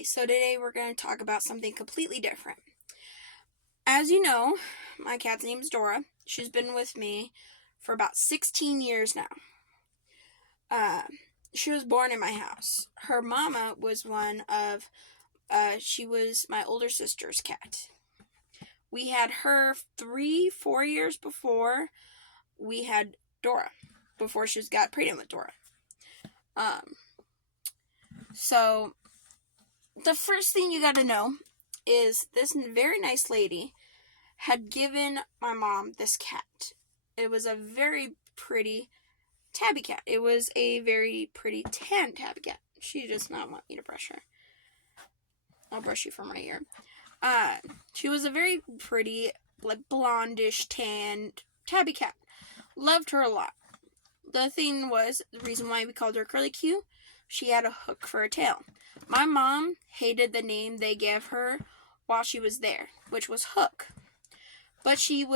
Hi, so today we're going to talk about something completely different. As you know, my cat's name is Dora. She's been with me for about 16 years now. She was born in my house. Her mama was she was my older sister's cat. We had her 3-4 years before we had Dora, before she got pregnant with Dora. So the first thing you got to know is this very nice lady had given my mom this cat. It was a very pretty tabby cat. It was a very pretty tan tabby cat. She does not want me to brush her. I'll brush you from right here. She was a very pretty, like, blondish, tanned tabby cat. Loved her a lot. The thing was, the reason why we called her Curly Q, she had a hook for a tail. My mom hated the name they gave her while she was there, which was Hook. But she's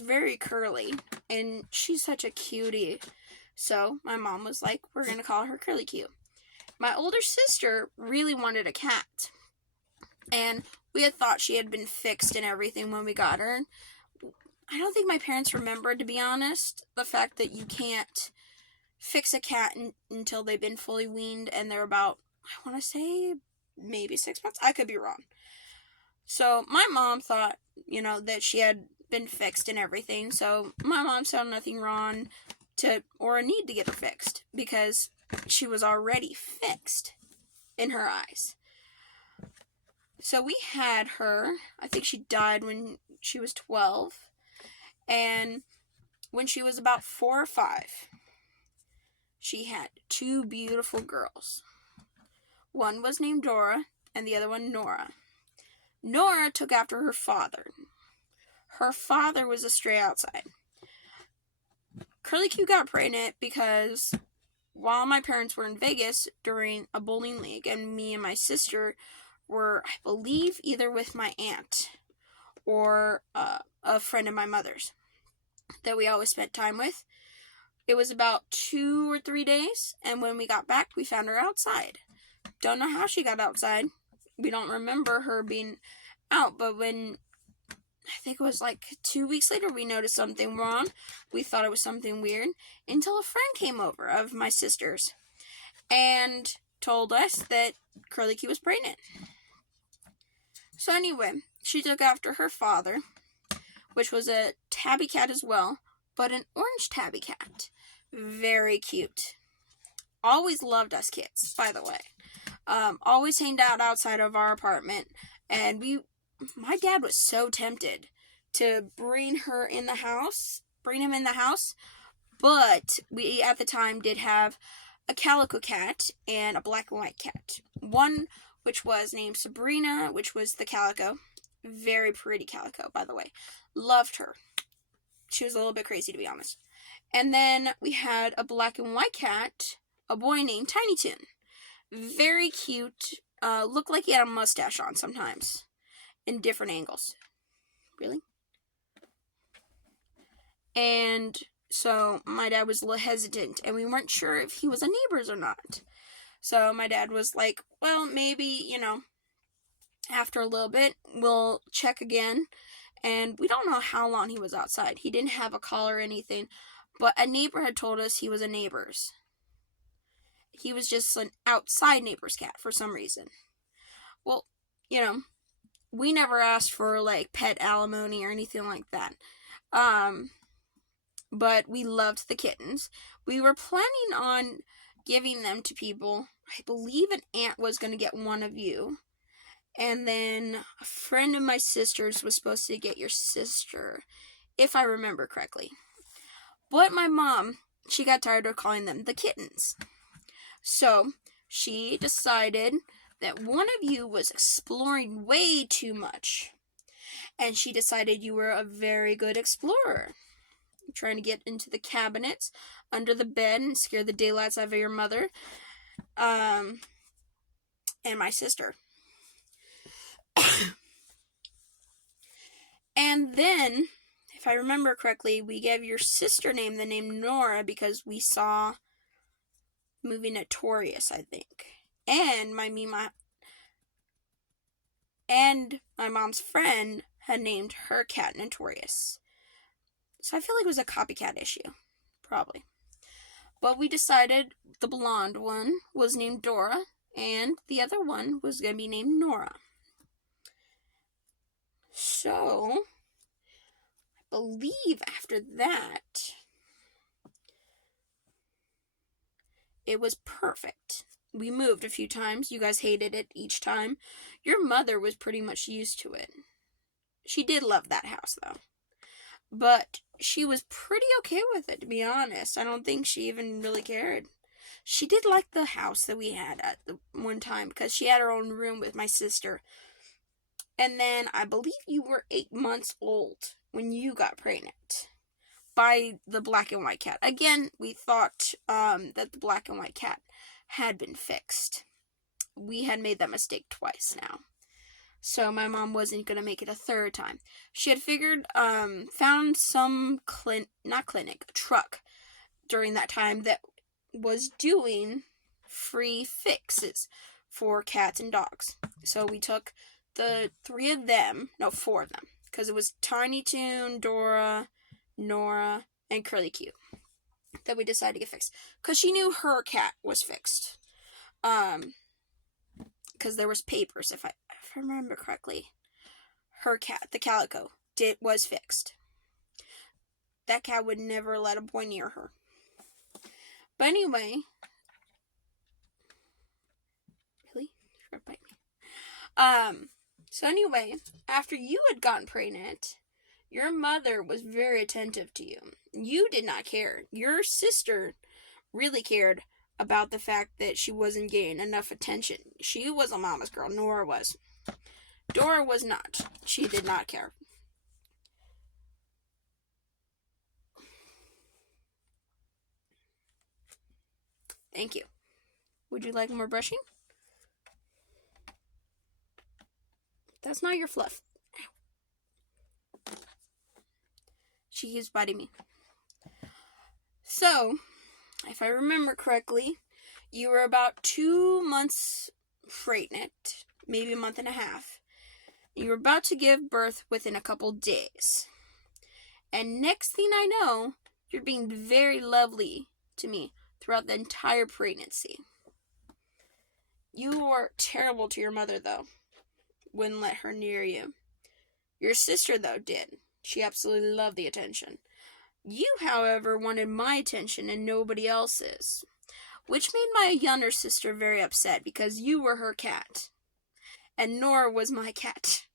very curly, and she's such a cutie. So my mom was like, we're going to call her Curly Q. My older sister really wanted a cat. And we had thought she had been fixed and everything when we got her. I don't think my parents remembered, to be honest, the fact that you can't fix a cat until they've been fully weaned and they're about, I want to say, maybe 6 months. I could be wrong. So my mom thought, that she had been fixed and everything. So my mom saw nothing wrong or a need to get her fixed because she was already fixed in her eyes. So we had her. I think she died when she was 12. And when she was about 4 or 5, she had 2 beautiful girls. One was named Dora, and the other one Nora. Nora took after her father. Her father was a stray outside. Curly Q got pregnant because while my parents were in Vegas during a bowling league, and me and my sister were, I believe, either with my aunt or a friend of my mother's that we always spent time with. It was about 2 or 3 days, and when we got back, we found her outside. Don't know how she got outside. We don't remember her being out, but when, I think it was like 2 weeks later, we noticed something wrong. We thought it was something weird, until a friend came over of my sister's and told us that Curly Q was pregnant. So anyway, she took after her father, which was a tabby cat as well, but an orange tabby cat. Very cute. Always loved us kids, by the way. Always hanged out outside of our apartment, and my dad was so tempted to bring him in the house, but we at the time did have a calico cat and a black and white cat. One which was named Sabrina, which was the calico. Very pretty calico, by the way. Loved her. She was a little bit crazy, to be honest. And then we had a black and white cat, a boy named Tiny Toon. Very cute. Looked like he had a mustache on sometimes, in different angles. Really? And so my dad was a little hesitant, and we weren't sure if he was a neighbor's or not. So my dad was like, well, maybe, after a little bit, we'll check again. And we don't know how long he was outside. He didn't have a collar or anything, but a neighbor had told us he was a neighbor's. He was just an outside neighbor's cat for some reason. Well, we never asked for, like, pet alimony or anything like that. But we loved the kittens. We were planning on giving them to people. I believe an aunt was going to get one of you. And then a friend of my sister's was supposed to get your sister, if I remember correctly. But my mom, she got tired of calling them the kittens. So she decided that one of you was exploring way too much. And she decided you were a very good explorer. Trying to get into the cabinets, under the bed, and scare the daylights out of your mother. And my sister. And then, if I remember correctly, we gave your sister the name Nora, because we saw the movie Notorious, I think. And my And my mom's friend had named her cat Notorious. So I feel like it was a copycat issue. Probably. But we decided the blonde one was named Dora, and the other one was going to be named Nora. So, I believe after that, it was perfect. We moved a few times. You guys hated it each time. Your mother was pretty much used to it. She did love that house, though. But she was pretty okay with it, to be honest. I don't think she even really cared. She did like the house that we had at the one time because she had her own room with my sister. And then I believe you were 8 months old when you got pregnant by the black and white cat. Again, we thought that the black and white cat had been fixed. We had made that mistake twice now. So my mom wasn't going to make it a third time. She had found some truck during that time that was doing free fixes for cats and dogs. So we took the four of them, because it was Tiny Toon, Dora, Nora, and Curly Q that we decided to get fixed. Because she knew her cat was fixed. Because there was papers, if I remember correctly. Her cat, the Calico, was fixed. That cat would never let a boy near her. But anyway, really? You're gonna bite me. So anyway, after you had gotten pregnant, your mother was very attentive to you. You did not care. Your sister really cared about the fact that she wasn't getting enough attention. She was a mama's girl. Nora was. Dora was not. She did not care. Thank you. Would you like more brushing? That's not your fluff. She keeps biting me. So, if I remember correctly, you were about 2 months pregnant, maybe a month and a half. You were about to give birth within a couple days. And next thing I know, you're being very lovely to me throughout the entire pregnancy. You were terrible to your mother, though. Wouldn't let her near you. Your sister, though, did. She absolutely loved the attention. You, however, wanted my attention and nobody else's, which made my younger sister very upset because you were her cat, and Nora was my cat.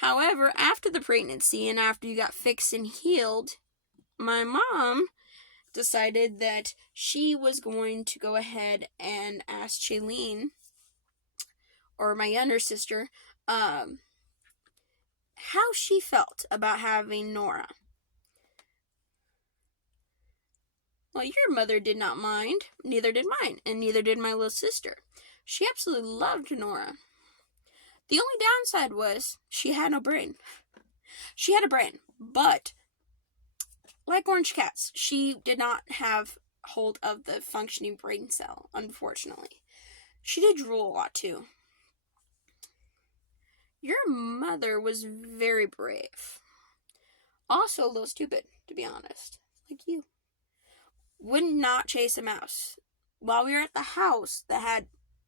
However, after the pregnancy and after you got fixed and healed, my mom decided that she was going to go ahead and ask Shailene, or my younger sister, how she felt about having Nora. Well, your mother did not mind, neither did mine, and neither did my little sister. She absolutely loved Nora. The only downside was she had no brain. She had a brain, but like orange cats, she did not have hold of the functioning brain cell, unfortunately. She did drool a lot, too. Your mother was very brave. Also a little stupid, to be honest. Like you. Would not chase a mouse. While we were at the house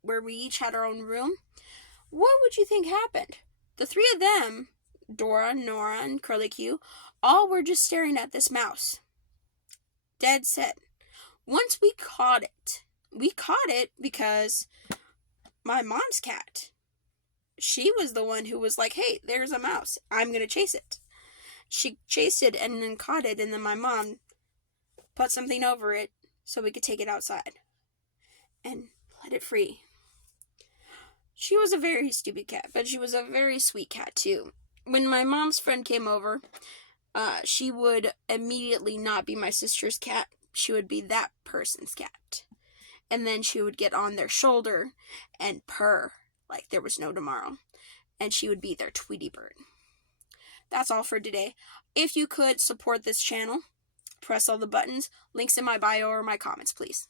where we each had our own room, what would you think happened? The three of them, Dora, Nora, and Curly Q, all were just staring at this mouse. Dead set. Once we caught it because my mom's cat, she was the one who was like, hey, there's a mouse. I'm going to chase it. She chased it and then caught it, and then my mom put something over it so we could take it outside and let it free. She was a very stupid cat, but she was a very sweet cat, too. When my mom's friend came over, she would immediately not be my sister's cat. She would be that person's cat. And then she would get on their shoulder and purr like there was no tomorrow. And she would be their Tweety Bird. That's all for today. If you could support this channel, press all the buttons. Links in my bio or my comments, please.